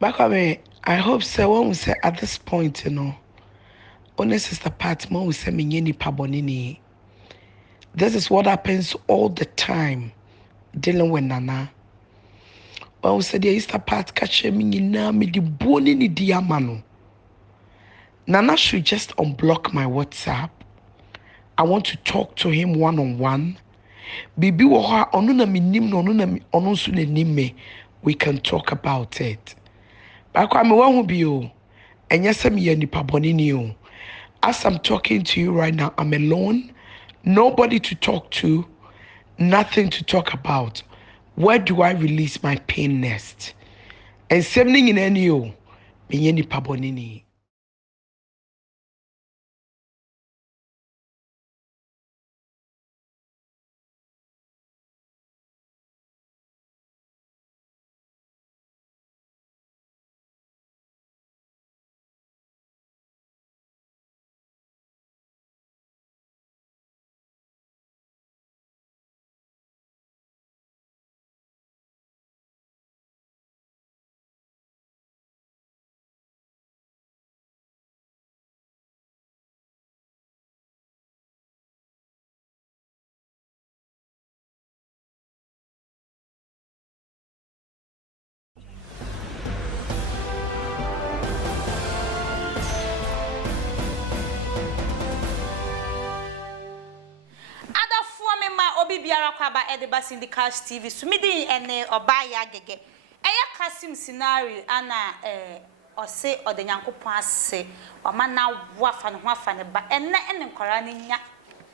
Bakame, I hope so. When we say at this point, honest sister Pat, when we say me nyeni pabonini. This is what happens all the time dealing with Nana. When we say the Easter Pat catch me nyina me di boni ni diamano. Nana should just unblock my WhatsApp. I want to talk to him one-on-one. Bibi wo ha ono na minim no ono na ono nso na nim me. We can talk about it. Bakame wan bi o. Enya se me nipa boni ni o. As I'm talking to you right now, I'm alone. Nobody to talk to, nothing to talk about. Where do I release my pain nest? And something in any o. Me nipa boni ni. Obi biara kwaba Edeba Syndicast TV sumidi ene obaya gege eya Kasim scenario ana ose ode Nyankopon ase o ma na wafa ne ho afa ne ba ene nkora ne nya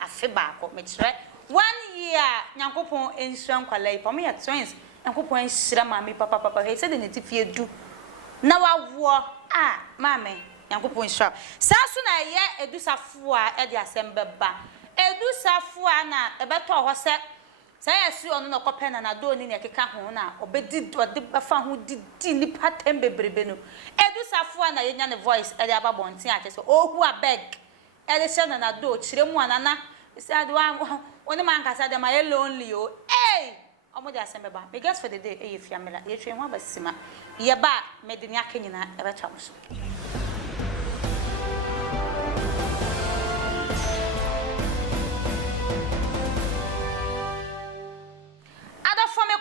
afe baako me kire 1 year Nyankopon ensua nkwala yi pom ya twins Nyankopon enhyira maami papa he se de ne tifie du na wawo maame Nyankopon enhyira saso na ye edusafo a ede asembe ba edusafo ana ebeto ho se yesu onu no kopena na do ni ne keka ho na obedi ode bafa ho didi ni patem bebrebe no edusafo ana yenya ne voice ede ababonten ake so ohu abeg ede she na do kiremu anana isi ade wa oni man kasa de ma ye lonely o omo de asembe ba me guess for the day ye fiamela ye twen ho abasima ye ba medini akanyina ebe chamuso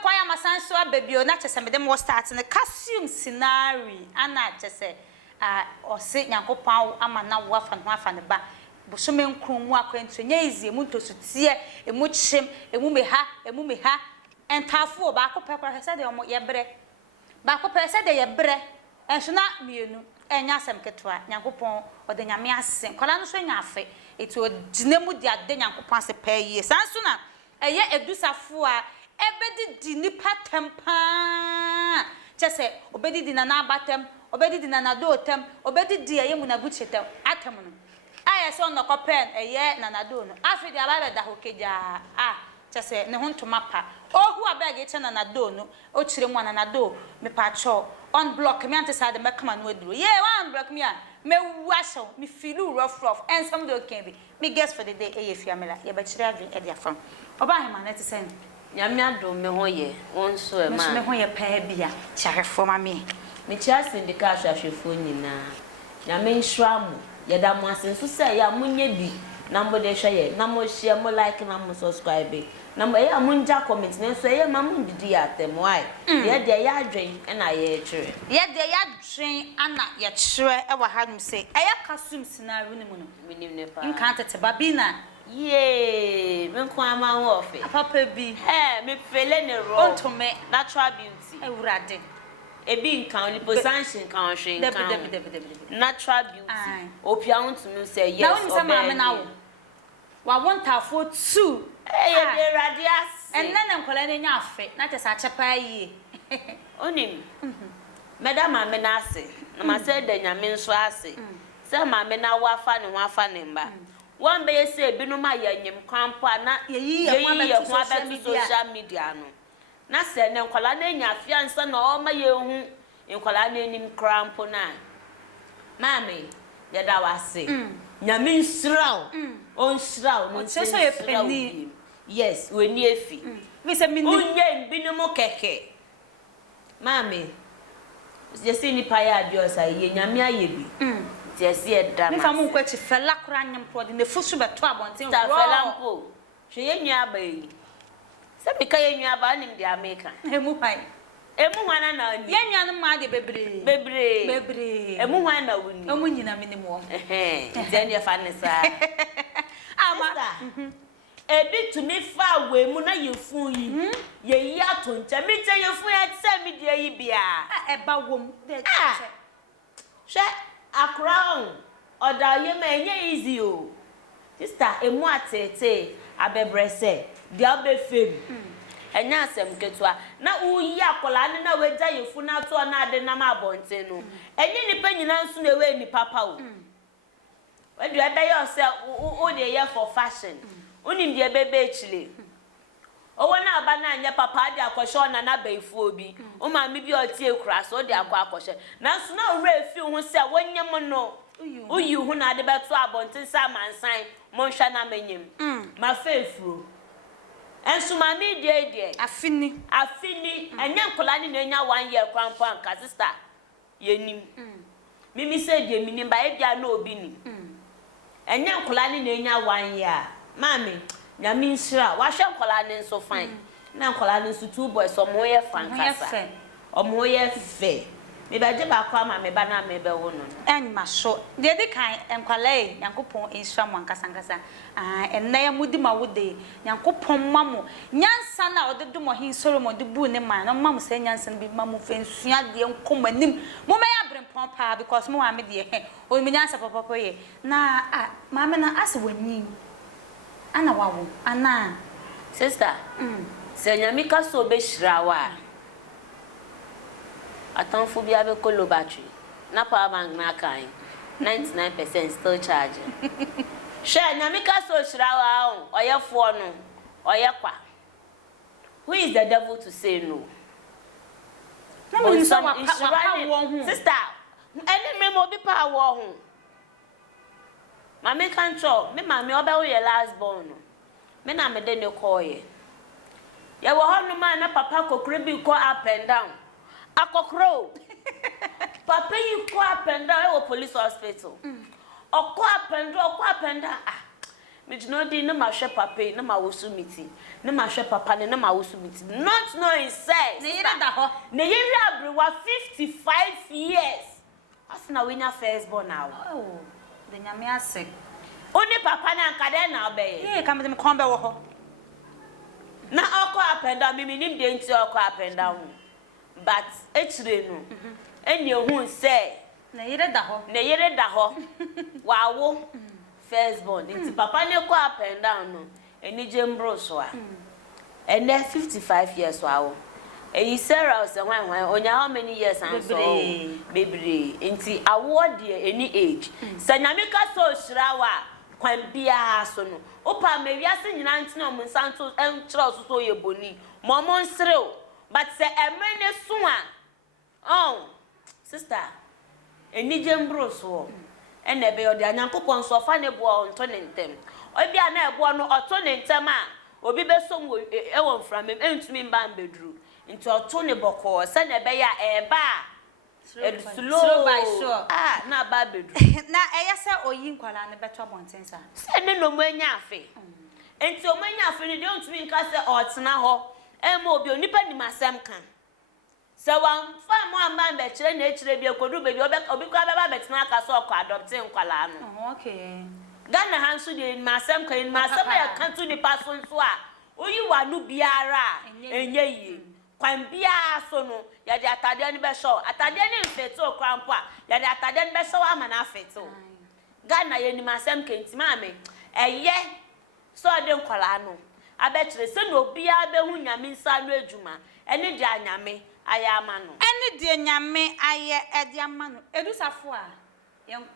kwaya masanso abebio na chese me dem wo start ne Kasim scenario ana chese ose Nyankopon ama na wo afa no afa ne ba bosome nkrum mu akwantu nya izie mu ntosutie emu chim emu meha entafo ba akopɛ kwa se de omo ye bre ba akopɛ se de ye bre enso na mienu enya asem ketwa Nyankopon ode nyame ase kwala no so nya afe eti odinemu di ade Nyankopon ase pa yie sanso na eye edusafo a ebedi di nipa tempa chese obedi di na abatem obedi di na do tem obedi di eye munaguchetem atem no aye so no kopen eye na do no afi di ababe da hokeja chese ne ho ntoma pa ohu abeg eche na do no o chire mu na do me pa cho on block me ante sade me kama no aduro ye one block me me washo me feel rough and some do can be me guess for the day eye fiamela ye ba chire adwen e dia fam oba hema na tesen Nyame adom me hoye wonso e ma me hoye pa bia charefo ma me chia sindika ahwahwefo nyina nyame nhwira mu yeda mo asenso se ya munye bi na mbo de hwe na mo share mo like na mo subscribe na mo ya mo nja comment na so ye ma mo didi atem why ye de ya adwen na ye kire ye de ya adwen ana ye kire e wa hanum se eya Kasim scenario ni mu no minim ne pa nka tete babina ye me kwa ma wo fe papa bi me fele ne ro ontome natural beauty ewurade ebi nkan liposuction kan hwe nkan natural beauty opia wontumi say yes na woni say ma me na wo wa wontafo 2 ye de radias enna nkola na nya afe na tesa achepa yi onim madam me na ase na ma say de nyame nso ase say ma me na wa fa ne ho afa ne mba one be say ebinum ayanyem kwampo na ye ho abeto social media no na se ne nkola na nya afia nsa na o ma ye hu nkola na enim krampo na mame ye da wase nyame nsraw on sraw mo se so ye pani yes we ni efi we say minni unye binum keke mame Yesi ni pa ya adiosa ye nyame ayebi. Yesi e drama. Me fa mu kwachi fela kura nyam pro de ne fusu beto abonten ta fela mpo. Hwe ye nua ba yi. Se me ka ye nua ba nim de America. Emu hwan. Emu hwan na oni. Ye nua no ma de bebre. Bebre. Emu hwan na woni. Emu nyina me nim wo. Then you fa ne sa. Ama. Ebi to me fa we mu na yefun yi. Ye yi atoncha. Me che yefun ya tse me de yi bia. Eba wom. Hwe akra oda ye ma enye easy o. Sister emu atete abebrese dia be fem. Enya asem ketua na uyi akola ne na weja yefu na to na ade na ma bonten no. Enye nipa nyina nso na we ni papa o. We do ebe yo se o de ye for fashion. Unim de bebe chile. O wona aba na anya papa de akosho na na baifu obi. O ma mi bi o tie kura so de akosho. Na so na ore fi hu se wonyem no. Uyi hu na de beto abonten sa mansan mo hwa na manyem. Ma fefuro. Enso ma mi de afini enya nkola ni na enya 1 year krampo anka sister yenim. Mimi say de minim ba e bia na obi ni. Enya nkola ni na enya 1 year. Mami, nyame nsira, wa hwe nkola ne nso fine. Na nkola ne nso two boys omo ye fan kasa. Omo ye fe. Me ba je ba kwa ma me ba na me be wo no. Enma so. De de kan nkola e Yankopon nsira mo ankasa ankasa. Enna ya mudi ma wode. Yankopon mamo. Nyansa na ode do mo hin Solomon de bu ne man. No mamo se nyansa bi mamo fe nsua de nkomanim. Mo me ya brempon pa because mo wa me de o mi nyansa papa ye. Na ma me na ase wani. Ana wawo ana sister se nyame ka so be hirawa atanfo bia be kolo battery na power bank na kan 99% still charging. She nyame ka so hirawa o oyefo no oyekwa. Who is the devil to say no? Na me so wa wo sister any me mo bi pa wo ho. Mama control me mama oba we last born me na me de ne call ye wo ho no man na papa kokoro bi ko up and down akokoro papa yi ko up and down e wo police hospital okko up and down me do not na ma hwe papa na ma wo su meeting na ma hwe papa na ma wo su meeting not knowing say ne yira da ho ne yira abrewa 55 years asna we nya first born now. Oh the nyame ase oni papa na nkade na obey ka me kon be wo ho na okọ apenda me nim de nti okọ apenda hu but echire no eni ehun se na yire da ho wawo first born nti papa ne kọ apenda no eni jembro so a ene 55 years wawo eyi Sarah se hwan onya how many years and so bebre nti award de any age sanyame ka so hirawa kwan bia so no opa mewiase nyina ntena mo nsanto enkyerɛ so ye boni momo nsrew but se emene so a oh sister eni jembro so ene be odi Nyankopɔn so fa ne bo onto ne ntem obi a na ebo no oto ne ntem a obi be so ewo mfram entumi mba mbedru nti oto ne boko se na be ya eba slow by sure na ba bedru na eyese oyi nkwala ne beto abontensa se ne no manya afe nti o manya afe ne de ontumi nka se otena ho ema obi onipa ni masem kan se wan fa mo amba be kire na ekire bi ekodu be obi kwa baba betena aka so okọ adopt nkwala no okay Ghana hanso de masem kan masem ya kan tu ni paso nso a oyi wanu biara enye yi kwan bia so no ya de atade ni be show atade ni mfeto krampo a ya de atade ni be show ama na afeto Ghana ye ni masem kenti maame eye so de nkwala no abekire se no bia be hu nyame nsa no adwuma ene de anyame aya ama no ene de nyame aye ede ama no edusafo a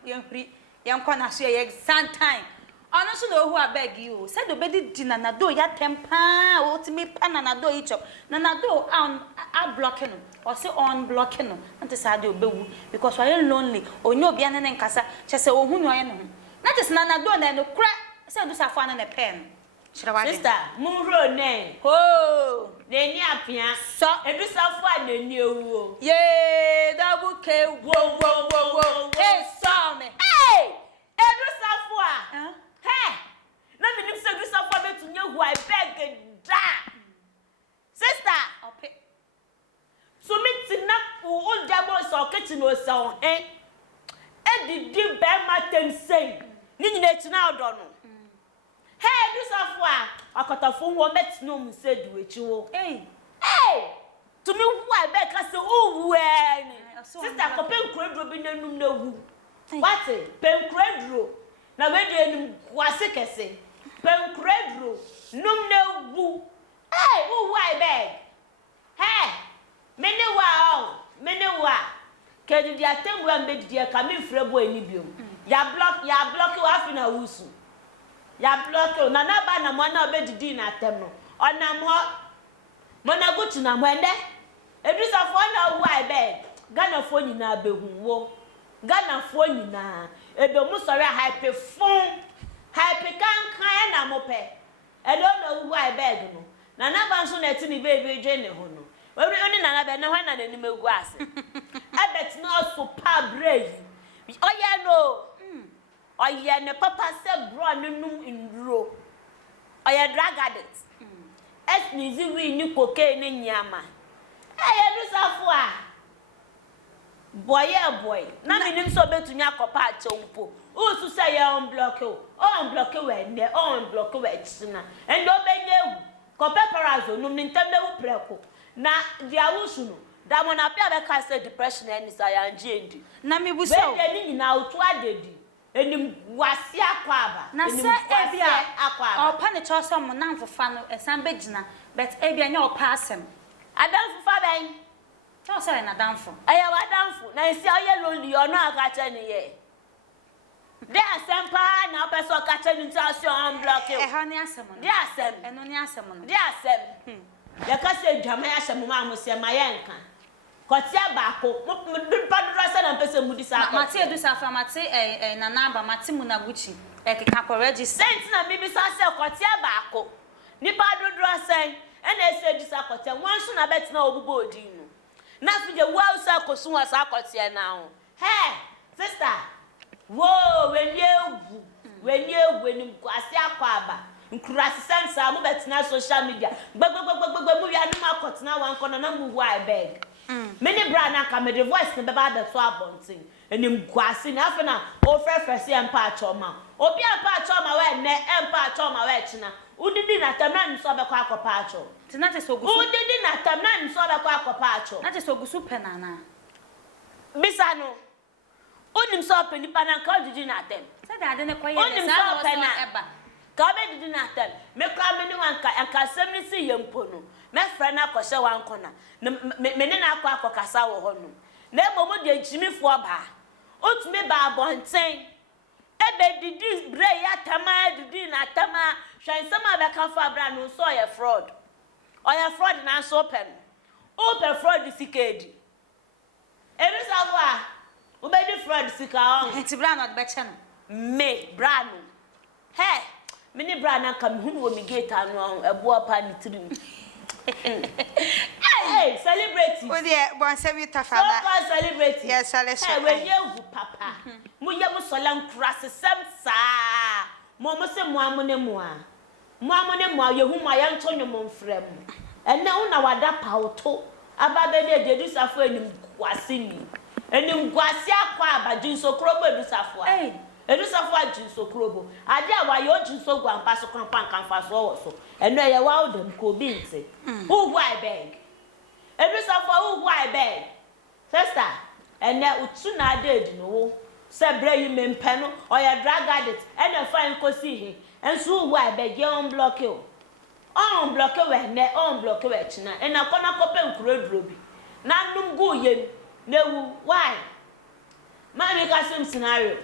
yenhuri yenkɔ na so ye sometime ono so no hu abeg you said obedi di na do ya tempa o ti me pa na do each na do a blocking no or say on blocking no ante sa de obewu because why lonely onye obi ane nkasa che se ohunu oye no na te na do na no kra say do safo na pen Sister, Muro ne. Oh, Neni apia. so Edusafo a neni ewu. yeah, double K. Whoa. Hey, saw me. Hey! Edusafo a. Huh? Hey! Na me nim se edusafo betu nye hu I beg da. Sister, Okay. so me tina o jabo so kitchen o so eh. Edidi be ma tensen. Ni nyina tina odo no. Hey, edusafo a akotafo wo metina mu se du echi wo. Hey. Hey! To me who I beg ka se o wu eni. so Sister ko penkredro bi nanum na wu. What? Penkredro. Na we de enum kwase kese. Penkredro num na wu. Hey, who I beg? Hey! Mene wa. Kedi dia tembu ambedi dia ka me frebo eni biom. Ya block wa fi na wusu. Ya block na na ba na mo na obedidi na atem no. Onam ho. Mo na gutu na mo ende. Edusafo na wu I beg. Ghana fo nyina behu wo. Ghana fo nyina. Edo mu sori hype fun. Hype kan na mo pe. Edo na wu I beg no. Na na ba nso na ti ni baby dwe ne ho no. We oni na na be na hwan na nanim egu ase. Ebet no so pa brave. Oye no. Oye ne papa se bro nunum indro. Oye drug addict. Es ni wi ni cocaine ni nyama. Edusafo a. Boy. Na me nim so betunya akopa achompo. Usu say ya on block we ne, on block we china. And do benye wu. Kope parazo num nintembe wu preko. Na dia wusu no. Da mo na bia be ka say depression and anxiety endi. Na me bu so. We de ni na otu adedi. Enim wase akwaba. Na se ebia opa ne cho so mo na mfofa no esan begina, but ebia nya opa asem. Adam fufa ben. Cho so na danfo. Aya wadanfo na nsi oye lonely ono aka che ne ye. De asempa na opeso aka che ni nti on block you. Ha ne asem no. De asem. Eno ne asem no. De asem. Ya ka se dwama ya hye mama amose ma ye nka. Kotia baako. Mo padura se na pese mudi sa akọ. Mate edusafo mate na namba mate munaguchi. Ekeka ko register. Sent na bibi sa se kotia baako. Ni padura sen ena ese edusa kotia wanso na bet na obubo odi no. Na fije wa usa kosun wa sa kotia na ho. Hey, sister. Whoa, when you enim kwase akwaba. Nkurasi sensa mo betina social media. Gbegbegbegbe mu ya numa kotena wan kono na mu I beg. Many brand na come the voice ne beba the so abontin. Enim kwase na afa na o frefrese empa achoma. Obi empa achoma we ne empa achoma we china. Udidi na tamna nso be kwa akopa acho. Tinate so gusu. Udidi na tamna nso be kwa akopa acho. Nate so gusu penana. Bisa no. Onim so pe nipa na ka odidi na tem. Say that ade ne koye Onim so pe na eba. Ka be didi na tem. Me kra me ni wanka semni si yempo no. Me fra na kohye wanko na. Me ne na akwa kasa wo ho no. Na ebo mo de jimifo ba. Otumi ba abonten. Ebe didi bre ya tama didi na tama. Hwansema be ka fa bra no so ye fraud. Oya fraud na so pen. Open fraud sikedi. Edusafo a ubedi fraud sika on. Enti bra no be che no. Me bra no. Hey, mini bra na kam hu wo mi gate anu ebo apa ni tirim. Hey, celebrate. O de bon se mi ta fa So na. far celebrate. Yes, celebrate. Hey, when you papa. Mo ye mo solan krase sem sa. Mo se mo amone mo a. Mo amone mo ye hu ma ya ntonyo mo mfrem. Ene una wada pauto. Aba be de Edusafo enim kwase ni. Enim kwase akwa abajin so krobo Edusafo. Hey. Edusafo ajin so krobo. Ade awa ye ojin so gwampa so kronpa nkanfa so wo so. Eno ye wa odem ko bi nti. Who I beg. Edusafo who I beg. Sister, ene utu na ade no wo. Se bre yi mempe no oya drug addict. Ene fine kosi he. Enso who I beg ye on block you. On block we ne on block we china. Ena kona kope nkureduro bi. Na num go yem. Newu why? Mami ka sim scenario.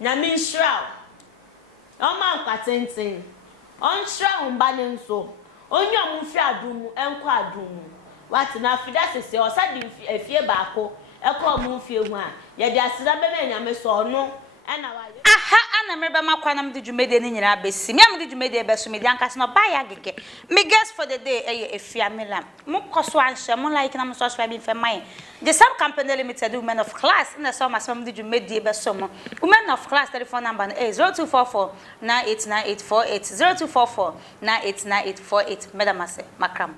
Nyame nshraw. Oma nkatenten. On shraw mba ne nso. Onye omfi adumu enko adumu. Wati na fida sese osadi efie baako. Ekọ omfi hu a. Ye de asida be na nyame so no. Ena wa. aha ana mereba makwana mde dwumede ni nyina besi me amde dwumede beso me dianka no ba ya gege me guess for the day efia mela mo koso anhye mo like na mo subscribe in fema the sub company limited women of class na so ma some mde dwumede beso mo women of class telephone number is 0244 989848 0244 989848 madam ase makram